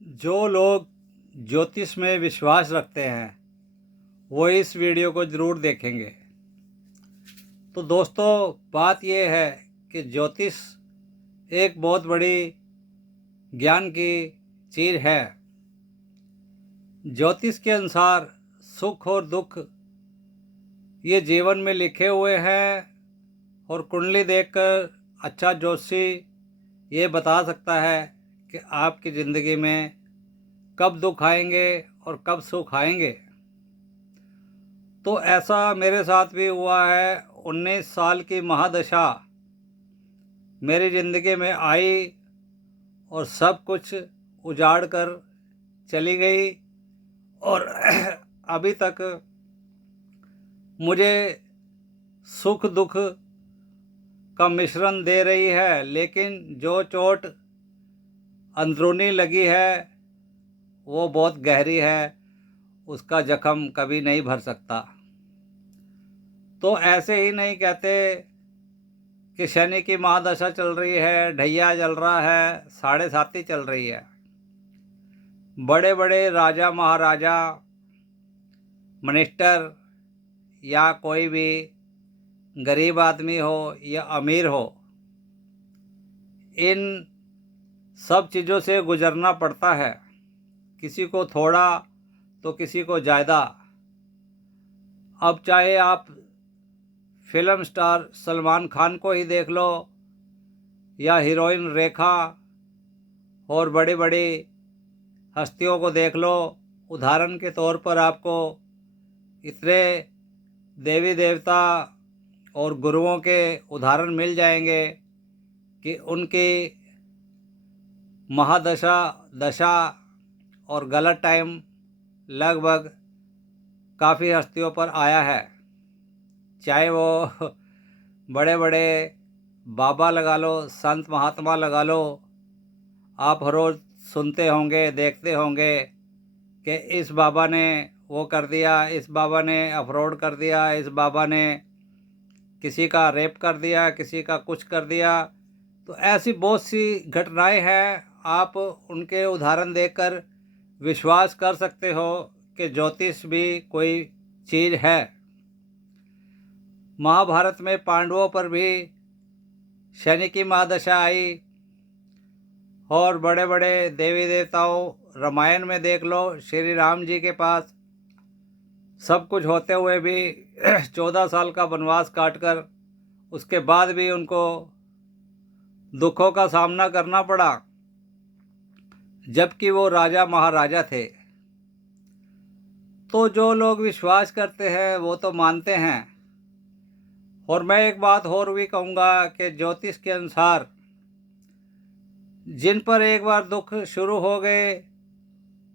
जो लोग ज्योतिष में विश्वास रखते हैं वो इस वीडियो को ज़रूर देखेंगे। तो दोस्तों, बात यह है कि ज्योतिष एक बहुत बड़ी ज्ञान की चीज़ है। ज्योतिष के अनुसार सुख और दुख ये जीवन में लिखे हुए हैं और कुंडली देखकर अच्छा ज्योतिषी ये बता सकता है कि आपकी ज़िंदगी में कब दुख आएंगे और कब सुख आएंगे। तो ऐसा मेरे साथ भी हुआ है। 19 साल की महादशा मेरी ज़िंदगी में आई और सब कुछ उजाड़ कर चली गई और अभी तक मुझे सुख दुख का मिश्रण दे रही है। लेकिन जो चोट अंदरूनी लगी है वो बहुत गहरी है, उसका जख्म कभी नहीं भर सकता। तो ऐसे ही नहीं कहते कि शनि की महादशा चल रही है, ढैया चल रहा है, साढ़े साती चल रही है। बड़े बड़े राजा महाराजा, मिनिस्टर या कोई भी गरीब आदमी हो या अमीर हो, इन सब चीज़ों से गुजरना पड़ता है। किसी को थोड़ा तो किसी को ज़्यादा। अब चाहे आप फिल्म स्टार सलमान खान को ही देख लो या हीरोइन रेखा और बड़ी बड़ी हस्तियों को देख लो। उदाहरण के तौर पर आपको इतने देवी देवता और गुरुओं के उदाहरण मिल जाएंगे कि उनकी महादशा, दशा और गलत टाइम लगभग काफ़ी हस्तियों पर आया है। चाहे वो बड़े बड़े बाबा लगा लो, संत महात्मा लगा लो। आप हर रोज़ सुनते होंगे, देखते होंगे कि इस बाबा ने वो कर दिया, इस बाबा ने अफरोड कर दिया, इस बाबा ने किसी का रेप कर दिया, किसी का कुछ कर दिया। तो ऐसी बहुत सी घटनाएं हैं। आप उनके उदाहरण देखकर विश्वास कर सकते हो कि ज्योतिष भी कोई चीज़ है। महाभारत में पांडवों पर भी शनि की महादशा आई और बड़े बड़े देवी देवताओं, रामायण में देख लो, श्री राम जी के पास सब कुछ होते हुए भी 14 साल का वनवास काटकर उसके बाद भी उनको दुखों का सामना करना पड़ा, जबकि वो राजा महाराजा थे। तो जो लोग विश्वास करते हैं वो तो मानते हैं। और मैं एक बात और भी कहूँगा कि ज्योतिष के अनुसार जिन पर एक बार दुख शुरू हो गए,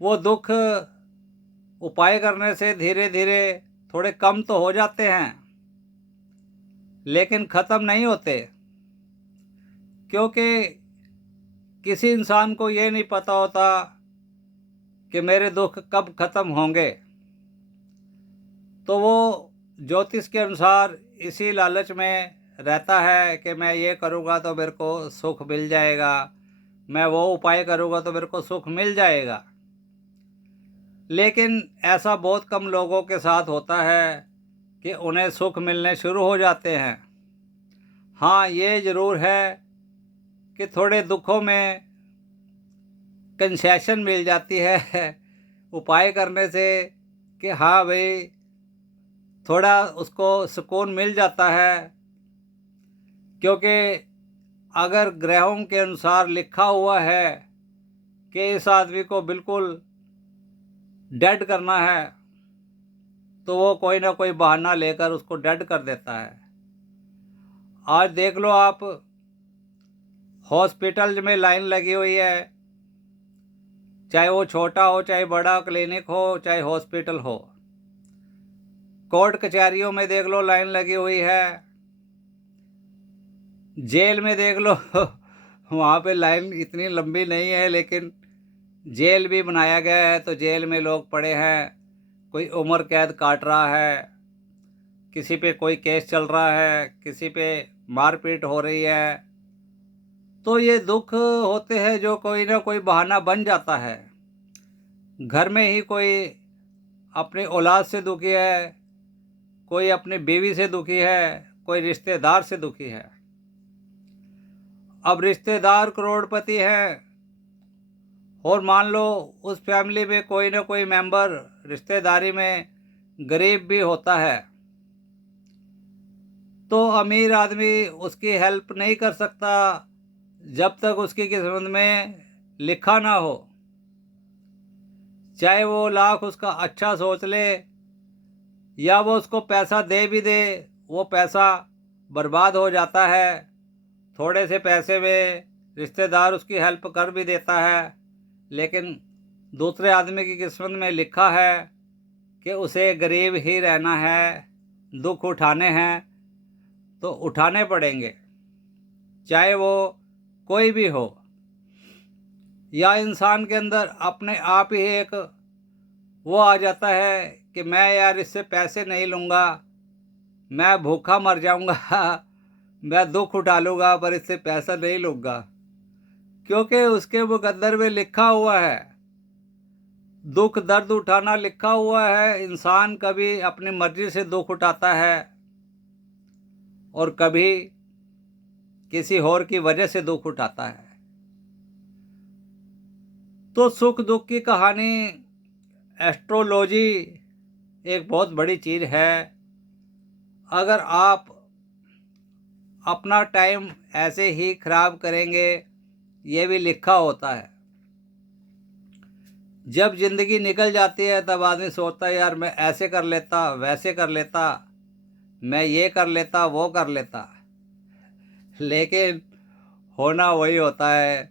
वो दुख उपाय करने से धीरे धीरे थोड़े कम तो हो जाते हैं, लेकिन ख़त्म नहीं होते। क्योंकि किसी इंसान को ये नहीं पता होता कि मेरे दुख कब ख़त्म होंगे। तो वो ज्योतिष के अनुसार इसी लालच में रहता है कि मैं ये करूँगा तो मेरे को सुख मिल जाएगा, मैं वो उपाय करूँगा तो मेरे को सुख मिल जाएगा। लेकिन ऐसा बहुत कम लोगों के साथ होता है कि उन्हें सुख मिलने शुरू हो जाते हैं। हाँ, ये ज़रूर है कि थोड़े दुखों में कंसेशन मिल जाती है उपाय करने से, कि हाँ भाई थोड़ा उसको सुकून मिल जाता है। क्योंकि अगर ग्रहों के अनुसार लिखा हुआ है कि इस आदमी को बिल्कुल डेड करना है, तो वो कोई ना कोई बहाना लेकर उसको डेड कर देता है। आज देख लो आप, हॉस्पिटल में लाइन लगी हुई है, चाहे वो छोटा हो, चाहे बड़ा क्लिनिक हो, चाहे हॉस्पिटल हो। कोर्ट कचहरियों में देख लो लाइन लगी हुई है। जेल में देख लो वहाँ पे लाइन इतनी लंबी नहीं है, लेकिन जेल भी बनाया गया है। तो जेल में लोग पड़े हैं, कोई उम्र कैद काट रहा है, किसी पे कोई केस चल रहा है, किसी पे मारपीट हो रही है। तो ये दुख होते हैं जो कोई ना कोई बहाना बन जाता है। घर में ही कोई अपनी औलाद से दुखी है, कोई अपनी बीवी से दुखी है, कोई रिश्तेदार से दुखी है। अब रिश्तेदार करोड़पति हैं और मान लो उस फैमिली में कोई ना कोई मेंबर रिश्तेदारी में गरीब भी होता है, तो अमीर आदमी उसकी हेल्प नहीं कर सकता जब तक उसकी किस्मत में लिखा ना हो। चाहे वो लाख उसका अच्छा सोच ले या वो उसको पैसा दे भी दे, वो पैसा बर्बाद हो जाता है। थोड़े से पैसे में रिश्तेदार उसकी हेल्प कर भी देता है, लेकिन दूसरे आदमी की किस्मत में लिखा है कि उसे गरीब ही रहना है, दुख उठाने हैं तो उठाने पड़ेंगे, चाहे वो कोई भी हो। या इंसान के अंदर अपने आप ही एक वो आ जाता है कि मैं यार इससे पैसे नहीं लूँगा, मैं भूखा मर जाऊँगा मैं दुख उठा लूँगा पर इससे पैसा नहीं लूँगा, क्योंकि उसके मुकद्दर में लिखा हुआ है, दुख दर्द उठाना लिखा हुआ है। इंसान कभी अपनी मर्जी से दुख उठाता है और कभी किसी और की वजह से दुख उठाता है। तो सुख दुख की कहानी, एस्ट्रोलॉजी एक बहुत बड़ी चीज़ है। अगर आप अपना टाइम ऐसे ही खराब करेंगे, ये भी लिखा होता है। जब ज़िंदगी निकल जाती है तब आदमी सोचता है यार मैं ऐसे कर लेता, वैसे कर लेता, मैं ये कर लेता, वो कर लेता, लेकिन होना वही होता है,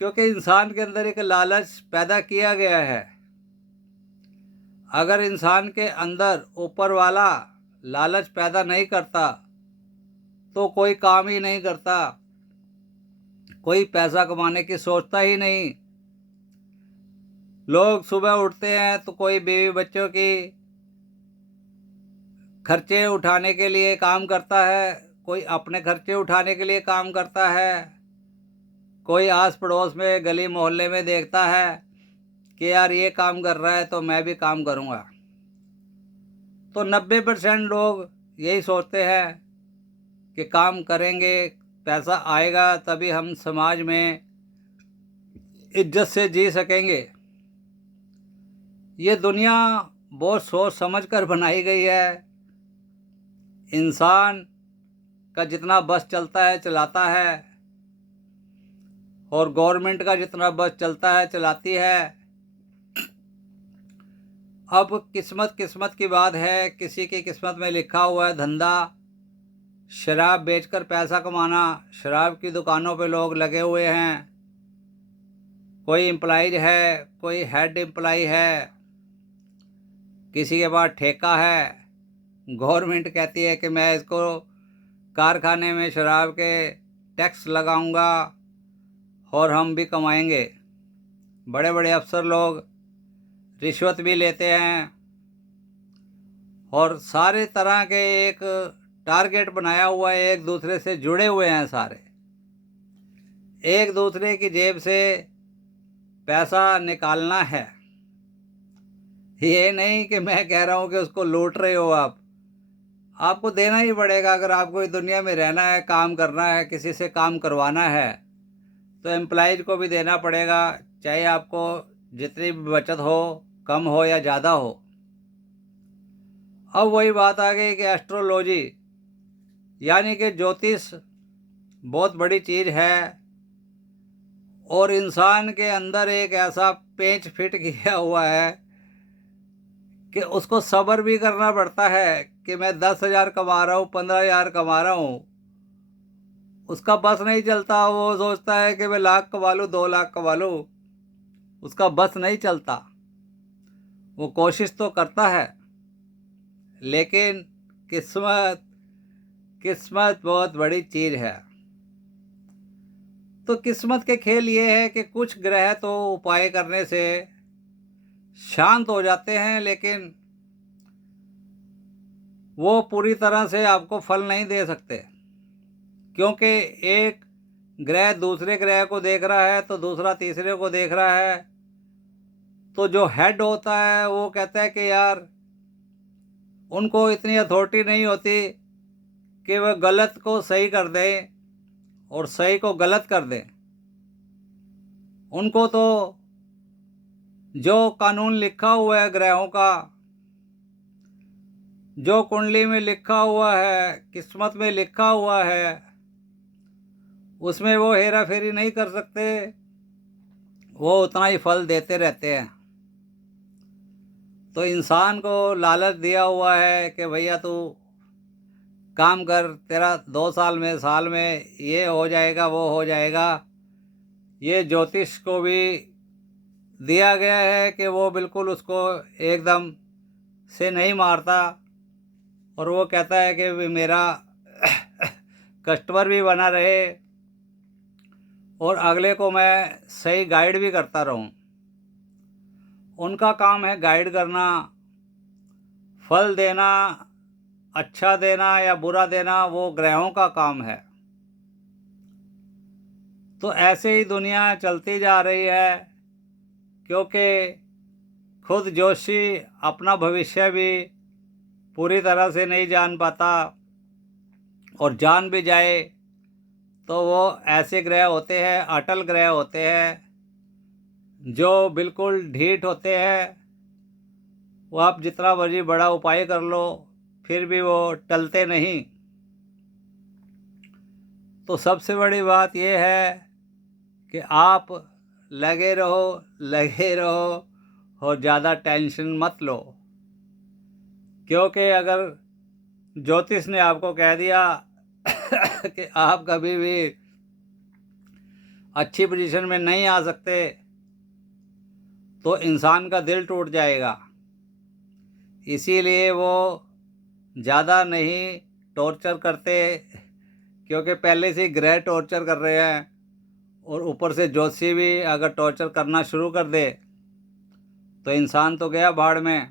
क्योंकि इंसान के अंदर एक लालच पैदा किया गया है। अगर इंसान के अंदर ऊपर वाला लालच पैदा नहीं करता तो कोई काम ही नहीं करता, कोई पैसा कमाने की सोचता ही नहीं। लोग सुबह उठते हैं तो कोई बीवी बच्चों की खर्चे उठाने के लिए काम करता है, कोई अपने खर्चे उठाने के लिए काम करता है, कोई आस पड़ोस में गली मोहल्ले में देखता है कि यार ये काम कर रहा है तो मैं भी काम करूँगा। तो 90% लोग यही सोचते हैं कि काम करेंगे, पैसा आएगा तभी हम समाज में इज्जत से जी सकेंगे। ये दुनिया बहुत सोच समझ कर बनाई गई है। इंसान का जितना बस चलता है चलाता है और गवर्नमेंट का जितना बस चलता है चलाती है। अब किस्मत किस्मत की बात है, किसी की किस्मत में लिखा हुआ है धंधा शराब बेचकर पैसा कमाना। शराब की दुकानों पे लोग लगे हुए हैं, कोई एम्प्लॉइज है, कोई हेड एम्प्लॉय है, किसी के पास ठेका है। गवर्नमेंट कहती है कि मैं इसको कारखाने में शराब के टैक्स लगाऊंगा और हम भी कमाएंगे। बड़े बड़े अफसर लोग रिश्वत भी लेते हैं और सारे तरह के एक टारगेट बनाया हुआ है, एक दूसरे से जुड़े हुए हैं सारे, एक दूसरे की जेब से पैसा निकालना है। ये नहीं कि मैं कह रहा हूँ कि उसको लूट रहे हो आप, आपको देना ही पड़ेगा। अगर आपको इस दुनिया में रहना है, काम करना है, किसी से काम करवाना है तो एम्प्लॉइज को भी देना पड़ेगा, चाहे आपको जितनी भी बचत हो, कम हो या ज़्यादा हो। अब वही बात आ गई कि एस्ट्रोलॉजी यानी कि ज्योतिष बहुत बड़ी चीज़ है और इंसान के अंदर एक ऐसा पेंच फिट किया हुआ है कि उसको सब्र भी करना पड़ता है कि मैं 10,000 कमा रहा हूँ, 15,000 कमा रहा हूँ, उसका बस नहीं चलता। वो सोचता है कि मैं लाख कमा लूँ, 2 लाख कमा लूँ, उसका बस नहीं चलता। वो कोशिश तो करता है, लेकिन किस्मत किस्मत बहुत बड़ी चीज़ है। तो किस्मत के खेल ये है कि कुछ ग्रह तो उपाय करने से शांत हो जाते हैं, लेकिन वो पूरी तरह से आपको फल नहीं दे सकते, क्योंकि एक ग्रह दूसरे ग्रह को देख रहा है तो दूसरा तीसरे को देख रहा है, तो जो हेड होता है वो कहता है कि यार उनको इतनी अथॉरिटी नहीं होती कि वह गलत को सही कर दें और सही को गलत कर दें। उनको तो जो कानून लिखा हुआ है ग्रहों का, जो कुंडली में लिखा हुआ है, किस्मत में लिखा हुआ है, उसमें वो हेरा फेरी नहीं कर सकते। वो उतना ही फल देते रहते हैं। तो इंसान को लालच दिया हुआ है कि भैया तू काम कर, तेरा 2 साल में, साल में ये हो जाएगा, वो हो जाएगा। ये ज्योतिष को भी दिया गया है कि वो बिल्कुल उसको एकदम से नहीं मारता, और वो कहता है कि मेरा कस्टमर भी बना रहे और अगले को मैं सही गाइड भी करता रहूं। उनका काम है गाइड करना, फल देना, अच्छा देना या बुरा देना वो ग्रहों का काम है। तो ऐसे ही दुनिया चलती जा रही है, क्योंकि खुद जोशी अपना भविष्य भी पूरी तरह से नहीं जान पाता, और जान भी जाए तो वो ऐसे ग्रह होते हैं, अटल ग्रह होते हैं, जो बिल्कुल ढीठ होते हैं। वो आप जितना मर्जी बड़ा उपाय कर लो फिर भी वो टलते नहीं। तो सबसे बड़ी बात यह है कि आप लगे रहो, लगे रहो और ज़्यादा टेंशन मत लो। क्योंकि अगर ज्योतिष ने आपको कह दिया कि आप कभी भी अच्छी पोजीशन में नहीं आ सकते, तो इंसान का दिल टूट जाएगा। इसीलिए वो ज़्यादा नहीं टॉर्चर करते, क्योंकि पहले से ही ग्रह टॉर्चर कर रहे हैं, और ऊपर से ज्योतिषी भी अगर टॉर्चर करना शुरू कर दे तो इंसान तो गया भाड़ में।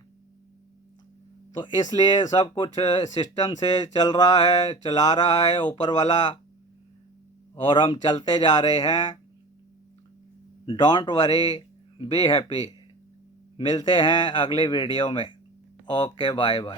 तो इसलिए सब कुछ सिस्टम से चल रहा है, चला रहा है ऊपर वाला, और हम चलते जा रहे हैं। Don't worry, be happy. मिलते हैं अगली वीडियो में। Okay, bye bye.